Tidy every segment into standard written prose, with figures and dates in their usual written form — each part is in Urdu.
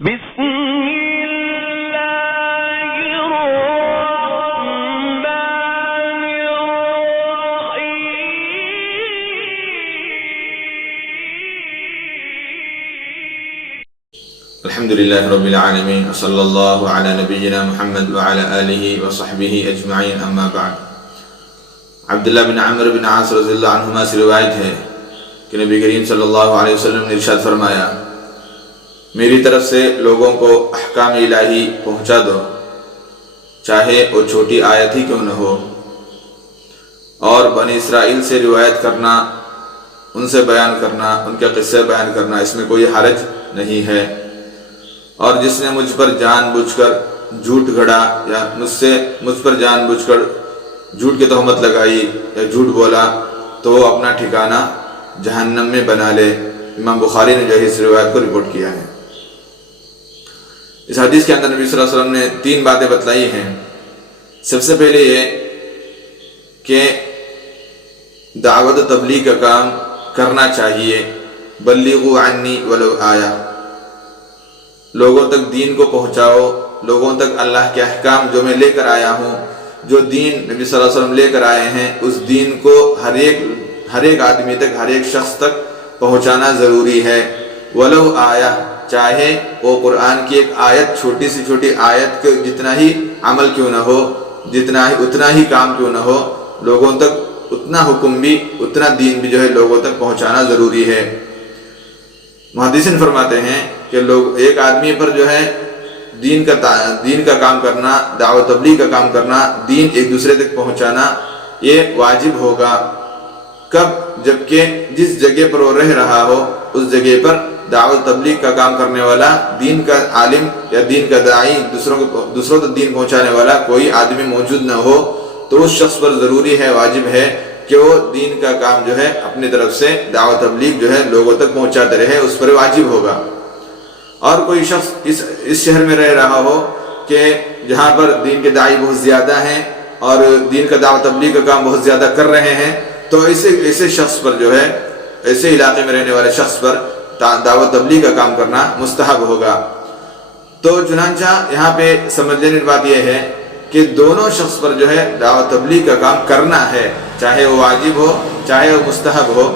بسم اللہ الرحمن الرحیم الحمدللہ رب العالمین صلی اللہ علی نبینا محمد وعلی آلہ وصحبہ اجمعین اما بعد۔ عبداللہ بن عمرو بن عاص رضی اللہ عنہما سے روایت ہے کہ نبی کریم صلی اللہ علیہ وسلم نے ارشاد فرمایا، میری طرف سے لوگوں کو احکام الہی پہنچا دو، چاہے وہ چھوٹی آیت ہی کیوں نہ ہو، اور بنی اسرائیل سے روایت کرنا، ان سے بیان کرنا، ان کے قصے بیان کرنا، اس میں کوئی حرج نہیں ہے۔ اور جس نے مجھ پر جان بوجھ کر جھوٹ گھڑا یا مجھ پر جان بوجھ کر جھوٹ کی تہمت لگائی یا جھوٹ بولا تو وہ اپنا ٹھکانہ جہنم میں بنا لے۔ امام بخاری نے جو ہے اس روایت کو رپورٹ کیا ہے۔ اس حدیث کے اندر نبی صلی اللہ علیہ وسلم نے 3 باتیں بتلائی ہیں۔ سب سے پہلے یہ کہ دعوت و تبلیغ کا کام کرنا چاہیے، بلغوا عنی ولو آیا، لوگوں تک دین کو پہنچاؤ، لوگوں تک اللہ کے احکام جو میں لے کر آیا ہوں، جو دین نبی صلی اللہ علیہ وسلم لے کر آئے ہیں، اس دین کو ہر ایک آدمی تک، ہر ایک شخص تک پہنچانا ضروری ہے۔ ولو آیا، چاہے وہ قرآن کی ایک آیت، چھوٹی سی چھوٹی آیت کے جتنا ہی عمل کیوں نہ ہو، اتنا ہی کام کیوں نہ ہو، لوگوں تک اتنا حکم بھی، اتنا دین بھی جو ہے لوگوں تک پہنچانا ضروری ہے۔ محدثین فرماتے ہیں کہ ایک آدمی پر جو ہے دین کا کام کرنا، دعوت تبلیغ کا کام کرنا، دین ایک دوسرے تک پہنچانا، یہ واجب ہوگا۔ کب؟ جبکہ جس جگہ پر وہ رہ رہا ہو، اس جگہ پر دعوت تبلیغ کا کام کرنے والا، دین کا عالم یا دین کا داعی، دوسروں تک دین پہنچانے والا کوئی آدمی موجود نہ ہو، تو اس شخص پر ضروری ہے، واجب ہے کہ وہ دین کا کام جو ہے اپنی طرف سے دعوت تبلیغ جو ہے لوگوں تک پہنچاتے رہے، اس پر واجب ہوگا۔ اور کوئی شخص اس شہر میں رہ رہا ہو کہ جہاں پر دین کے داعی بہت زیادہ ہیں اور دین کا دعوت تبلیغ کا کام بہت زیادہ کر رہے ہیں، تو ایسے شخص پر جو ہے، ایسے علاقے میں رہنے والے شخص پر دعوت تبلیغ کا کام کرنا مستحب ہوگا۔ تو چنانچہ یہاں پہ سمجھ لینے کی بات یہ ہے کہ دونوں شخص پر جو ہے دعوت تبلیغ کا کام کرنا ہے، چاہے وہ واجب ہو چاہے وہ مستحب ہو،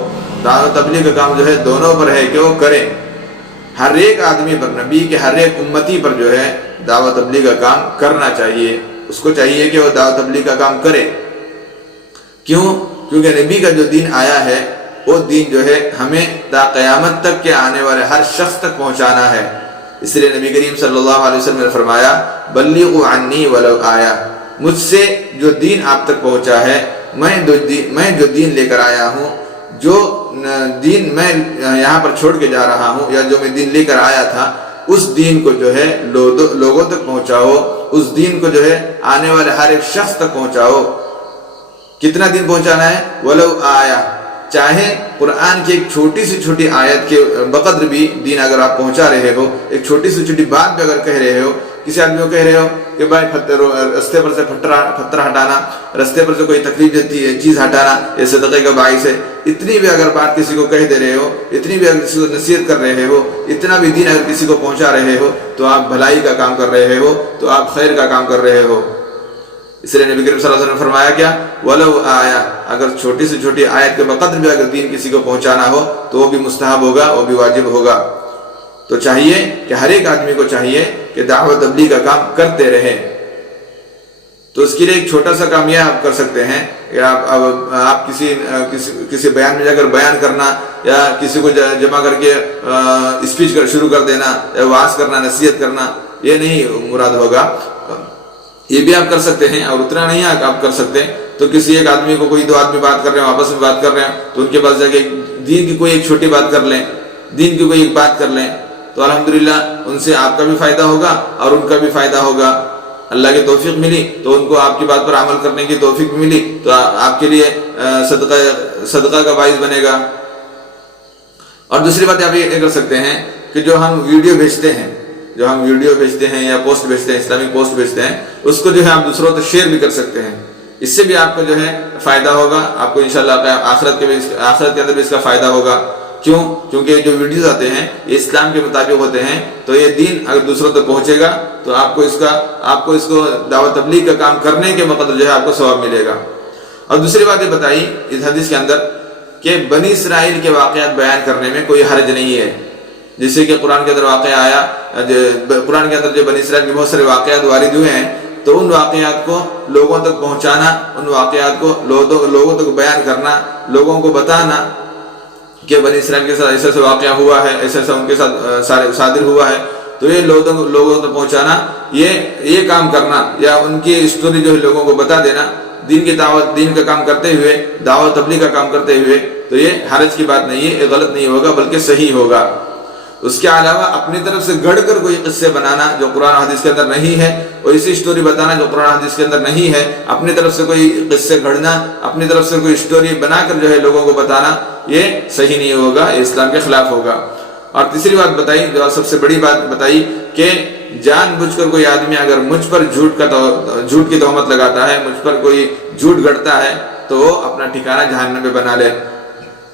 دعوت تبلیغ کا کام جو ہے دونوں پر ہے کہ وہ کریں۔ ہر ایک آدمی پر، نبی کے ہر ایک امتی پر جو ہے دعوت تبلیغ کا کام کرنا چاہیے، اس کو چاہیے کہ وہ دعوت تبلیغ کا کام کرے۔ کیوں؟ کیونکہ نبی کا جو دین آیا ہے، وہ دین جو ہے ہمیں تا قیامت تک کے آنے والے ہر شخص تک پہنچانا ہے۔ اس لیے نبی کریم صلی اللہ علیہ وسلم نے فرمایا، بلغوا عنی ولو آیا، مجھ سے جو دین آپ تک پہنچا ہے، میں جو دین لے کر آیا ہوں، جو دین میں یہاں پر چھوڑ کے جا رہا ہوں، یا جو میں دین لے کر آیا تھا، اس دین کو جو ہے لوگوں تک پہنچاؤ، اس دین کو جو ہے آنے والے ہر ایک شخص تک پہنچاؤ۔ کتنا دین پہنچانا ہے؟ ولو آیا، چاہے قرآن کی ایک چھوٹی سی چھوٹی آیت کے بقدر بھی دین اگر آپ پہنچا رہے ہو، ایک چھوٹی سی چھوٹی بات بھی اگر کہہ رہے ہو، کسی آدمی کو کہہ رہے ہو کہ بھائی رستے پر سے پتھر ہٹانا، رستے پر سے کوئی تکلیف دیتی ہے چیز ہٹانا، یہ صدقے کا باعث ہے، اتنی بھی اگر بات کسی کو کہہ دے رہے ہو، اتنی بھی اگر کسی کو نصیحت کر رہے ہو، اتنا بھی دین اگر کسی کو پہنچا رہے ہو، تو آپ بھلائی کا کام کر رہے ہو، تو آپ خیر کا کام کر رہے ہو۔ اس لیے نبی کریم صلی اللہ علیہ وسلم نے فرمایا کیا؟ ولو آیا، اگر چھوٹی سے چھوٹی آیت کے بقدر بھی اگر دین کسی کو پہنچانا ہو تو وہ بھی مستحب ہوگا، وہ بھی واجب ہوگا۔ تو چاہیے کہ ہر ایک آدمی کو چاہیے کہ دعوت تبلیغ کا کام کرتے رہے۔ تو اس کے لیے ایک چھوٹا سا کام یہ آپ کر سکتے ہیں کہ آپ کسی بیان میں جا کر بیان کرنا، یا کسی کو جمع کر کے اسپیچ شروع کر دینا، یا وعظ کرنا، نصیحت کرنا، یہ نہیں مراد ہوگا۔ یہ بھی آپ کر سکتے ہیں، اور اتنا نہیں آپ کر سکتے تو کسی ایک آدمی کو، کوئی 2 آدمی بات کر رہے ہیں، آپس میں بات کر رہے ہیں، تو ان کے پاس جا کے دین کی کوئی ایک چھوٹی بات کر لیں، دین کی کوئی ایک بات کر لیں، تو الحمدللہ ان سے آپ کا بھی فائدہ ہوگا اور ان کا بھی فائدہ ہوگا۔ اللہ کی توفیق ملی تو ان کو آپ کی بات پر عمل کرنے کی توفیق ملی، تو آپ کے لیے صدقہ کا باعث بنے گا۔ اور دوسری بات آپ یہ کر سکتے ہیں کہ جو ہم ویڈیو بھیجتے ہیں یا پوسٹ بھیجتے ہیں، اسلامک پوسٹ بھیجتے ہیں، اس کو جو ہے آپ دوسروں تک شیئر بھی کر سکتے ہیں۔ اس سے بھی آپ کو جو ہے فائدہ ہوگا، آپ کو انشاءاللہ آخرت کے اندر بھی اس کا فائدہ ہوگا۔ کیوں؟ کیونکہ جو ویڈیوز آتے ہیں یہ اسلام کے مطابق ہوتے ہیں، تو یہ دین اگر دوسروں تک پہنچے گا تو آپ کو اس کو دعوت تبلیغ کا کام کرنے کے مقدر جو ہے آپ کو ثواب ملے گا۔ اور دوسری بات یہ بتائی اس حدیث کے اندر کہ بنی اسرائیل کے واقعات بیان کرنے میں کوئی حرج نہیں ہے، جیسے کہ قرآن کے اندر واقعہ آیا، قرآن کے اندر جو بنی اسرائیل کے بہت سارے واقعات وارد ہوئے ہیں، تو ان واقعات کو لوگوں تک پہنچانا، ان واقعات کو لوگوں تک بیان کرنا، لوگوں کو بتانا کہ بنی اسرائیل کے ساتھ ایسا ایسا واقعہ ہوا ہے، ایسا ایسا ان کے ساتھ صادر ہوا ہے، تو یہ لوگوں تک پہنچانا، یہ کام کرنا یا ان کی اسٹوری جو ہے لوگوں کو بتا دینا، دین کا کام کرتے ہوئے، دعوت تبلیغ کا کام کرتے ہوئے، تو یہ حرج کی بات نہیں ہے، یہ غلط نہیں ہوگا بلکہ صحیح ہوگا۔ اس کے علاوہ اپنی طرف سے گڑھ کر کوئی قصے بنانا جو قرآن حدیث کے اندر نہیں ہے، اور اسی اسٹوری بتانا جو قرآن حدیث کے اندر نہیں ہے، اپنی طرف سے کوئی قصے گھڑنا، اپنی طرف سے کوئی اسٹوری بنا کر جو ہے لوگوں کو بتانا، یہ صحیح نہیں ہوگا، یہ اسلام کے خلاف ہوگا۔ اور تیسری بات بتائی، جو سب سے بڑی بات بتائی، کہ جان بوجھ کر کوئی آدمی اگر مجھ پر جھوٹ کی تہمت لگاتا ہے، مجھ پر کوئی جھوٹ گھڑتا ہے، تو وہ اپنا ٹھکانہ جہنم میں بنا لے۔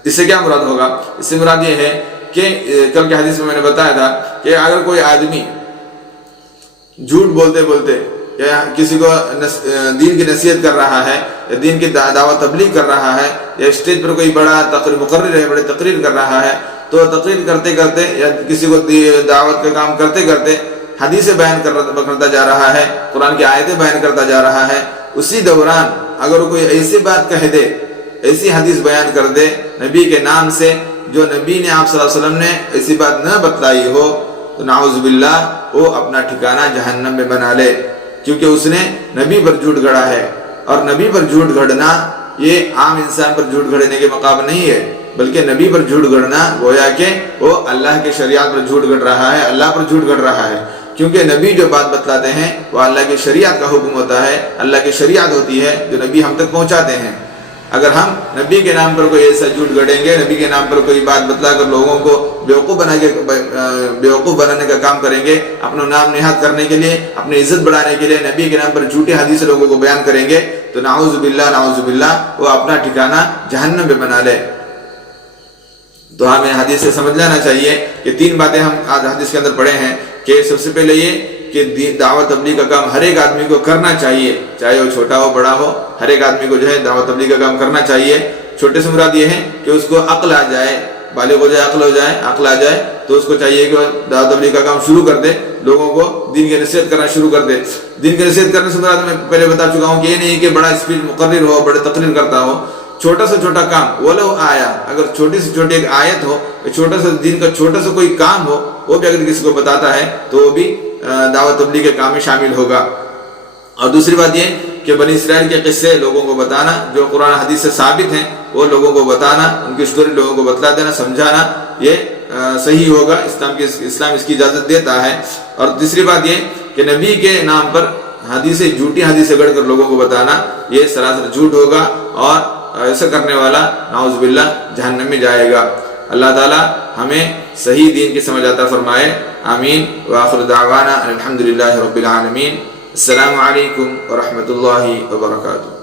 اس سے کیا مراد ہوگا؟ اس سے مراد یہ ہے کہ کل کے حدیث میں نے بتایا تھا کہ اگر کوئی آدمی جھوٹ بولتے بولتے یا کسی کو دین کی نصیحت کر رہا ہے یا دین کی دعوت تبلیغ کر رہا ہے یا اسٹیج پر کوئی بڑا مقرر ہے، بڑی تقریر کر رہا ہے، تو تقریر کرتے کرتے یا کسی کو دعوت کا کام کرتے کرتے حدیثیں بیان کرتا جا رہا ہے، قرآن کی آیتیں بیان کرتا جا رہا ہے، اسی دوران اگر وہ کوئی ایسی بات کہہ دے، ایسی حدیث بیان کر دے نبی کے نام سے جو نبی نے آپ صلی اللہ علیہ وسلم نے ایسی بات نہ بتلائی ہو، تو نعوذ باللہ وہ اپنا ٹھکانہ جہنم میں بنا لے، کیونکہ اس نے نبی پر جھوٹ گھڑا ہے۔ اور نبی پر جھوٹ گھڑنا یہ عام انسان پر جھوٹ گھڑنے کے مقابل نہیں ہے، بلکہ نبی پر جھوٹ گھڑنا گویا کہ وہ اللہ کے شریعت پر جھوٹ گھڑ رہا ہے، اللہ پر جھوٹ گھڑ رہا ہے، کیونکہ نبی جو بات بتلاتے ہیں وہ اللہ کی شریعت کا حکم ہوتا ہے، اللہ کی شریعت ہوتی ہے جو نبی ہم تک پہنچاتے ہیں۔ اگر ہم نبی کے نام پر کوئی ایسا جھوٹ گھڑیں گے، نبی کے نام پر کوئی بات بتلا کر لوگوں کو بیوقوف بنانے کا کام کریں گے، اپنا نام نہاد کرنے کے لیے، اپنی عزت بڑھانے کے لیے نبی کے نام پر جھوٹی حدیث لوگوں کو بیان کریں گے، تو نعوذ باللہ وہ اپنا ٹھکانہ جہنم میں بنا لے۔ تو ہمیں حدیث سے سمجھ لینا چاہیے کہ 3 باتیں ہم آج حدیث کے اندر پڑھے ہیں، کہ سب سے پہلے یہ کہ دعوت تبلیغ کا کام ہر ایک آدمی کو کرنا چاہیے، چاہے وہ چھوٹا ہو بڑا ہو، ہر ایک آدمی کو جو ہے دعوت تبلیغ کا کام کرنا چاہیے۔ چھوٹے سے مراد یہ ہے کہ اس کو عقل آ جائے، بالغ ہو جائے، عقل آ جائے تو اس کو چاہیے کہ دعوت تبلیغ کا کام شروع کر دے، لوگوں کو دین کی نصیحت کرنا شروع کر دے۔ دین کی نصیحت کرنے سے مراد میں پہلے بتا چکا ہوں کہ یہ نہیں کہ بڑا اسپیچ مقرر ہو، بڑے تقریر کرتا ہو، چھوٹا سے چھوٹا کام ولو آیا، اگر چھوٹی سے چھوٹی ایک آیت ہو، چھوٹا سا دین کا چھوٹا سا کوئی کام ہو، وہ بھی اگر کسی کو بتاتا ہے تو وہ بھی دعوت تبلیغ کے کام میں شامل ہوگا۔ اور دوسری بات یہ کہ بنی اسرائیل کے قصے لوگوں کو بتانا جو قرآن حدیث سے ثابت ہیں، وہ لوگوں کو بتانا، ان کی اسٹوری لوگوں کو بتلا دینا، سمجھانا، یہ صحیح ہوگا، اسلام اس کی اجازت دیتا ہے۔ اور تیسری بات یہ کہ نبی کے نام پر جھوٹی حدیثیں گڑھ کر لوگوں کو بتانا، یہ سراسر جھوٹ ہوگا، اور ایسا کرنے والا نعوذ باللہ جہنم میں جائے گا۔ اللہ تعالی ہمیں صحیح دین کی سمجھ عطا فرمائے، آمین۔ وآخر دعوانا الحمدللہ رب العالمین۔ السلام علیکم ورحمۃ اللہ وبرکاتہ۔